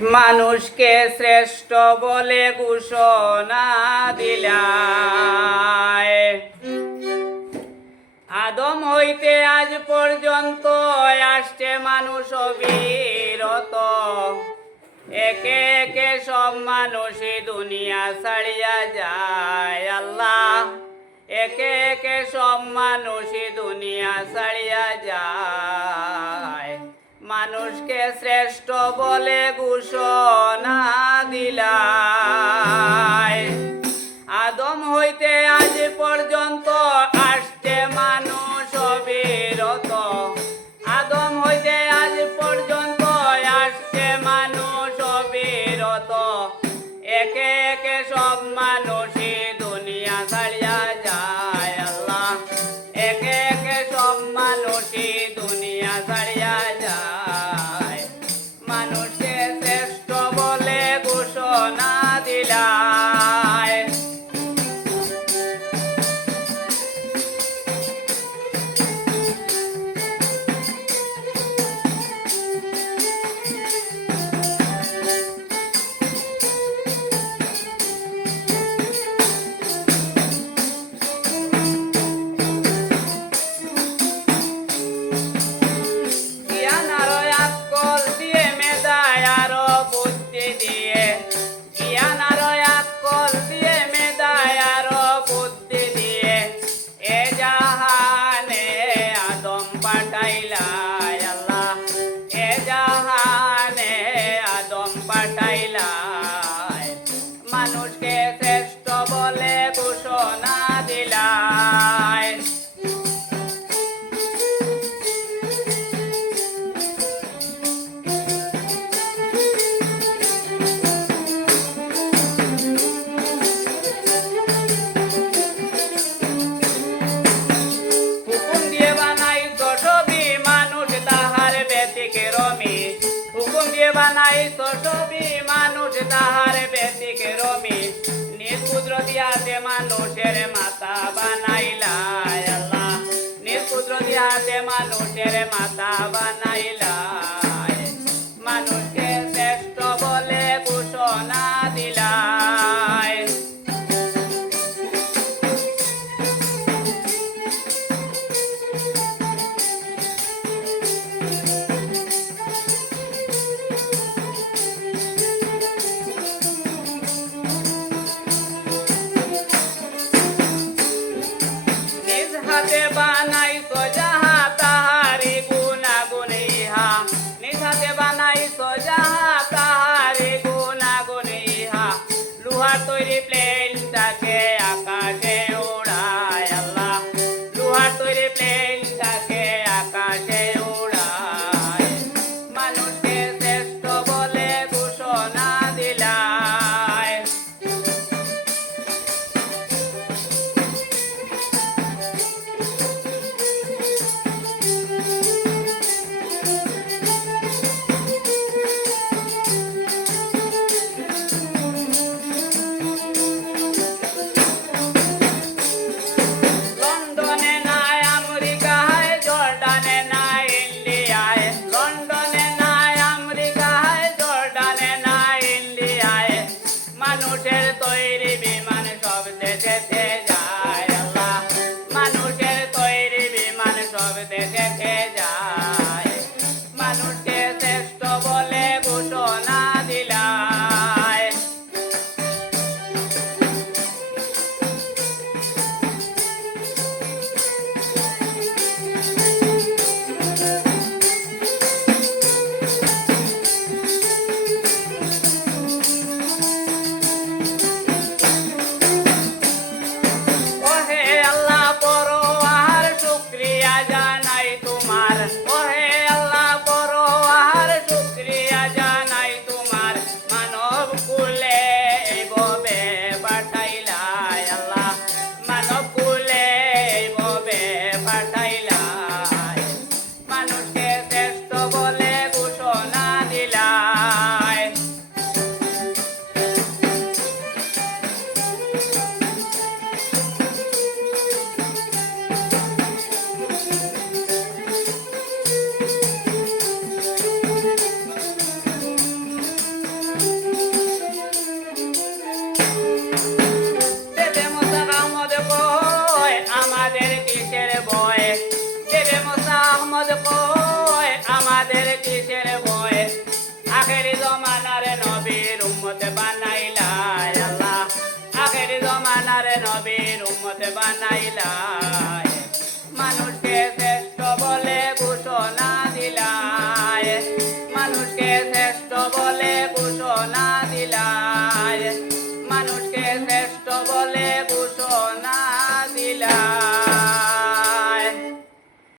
মানুষকে শ্রেষ্ঠ বলে ঘোষণা দিলায়। আদম হইতে আজ পর্যন্ত আসছে মানুষ অবিরত, একে একে সব মানুষই দুনিয়া ছাড়িয়া যায়। আল্লাহ, একে একে সব মানুষই দুনিয়া ছাড়িয়া যায়। মানুষকে শ্রেষ্ঠ বলে ঘোষণা দিলায়। আদম হইতে আজ পর্যন্ত আসছে মানুষ অবিরত, আদম হইতে আজ পর্যন্ত আসছে মানুষ অবিরত, একে একে সব মানুষই দুনিয়া ছাড়িয়া যায়। আল্লাহ, একে একে সব মানুষই দুনিয়া ছাড়িয়া যায়। মানুষকে শ্রেষ্ঠ বলে ঘোষণা দিলায়। মানুষকে শ্রেষ্ঠ বলে ঘোষণা দিলায়। হুকুম দিয়ে বানাইছো ছবি, মানুষ তাহার ব্যতিক্রমী। হুকুম দিয়ে বানাইছো ছবি, মানুষ তাহার ব্যতিক্রমী। নিজ কুদরতি হাতে মানুষের মাথা বানাইলায়। আল্লাহ, নিজ কুদরতি হাতে মানুষের মাথা বানাইলায়। মানুষকে শ্রেষ্ঠ বলে ঘোষণা দিলায়। হাতে বানাইছো যাহা তাহারি গুণাগুণে বানাইলাই মানুষকে শ্রেষ্ঠ বলে ঘোষণা দিলাই মানুষকে শ্রেষ্ঠ বলে ঘোষণা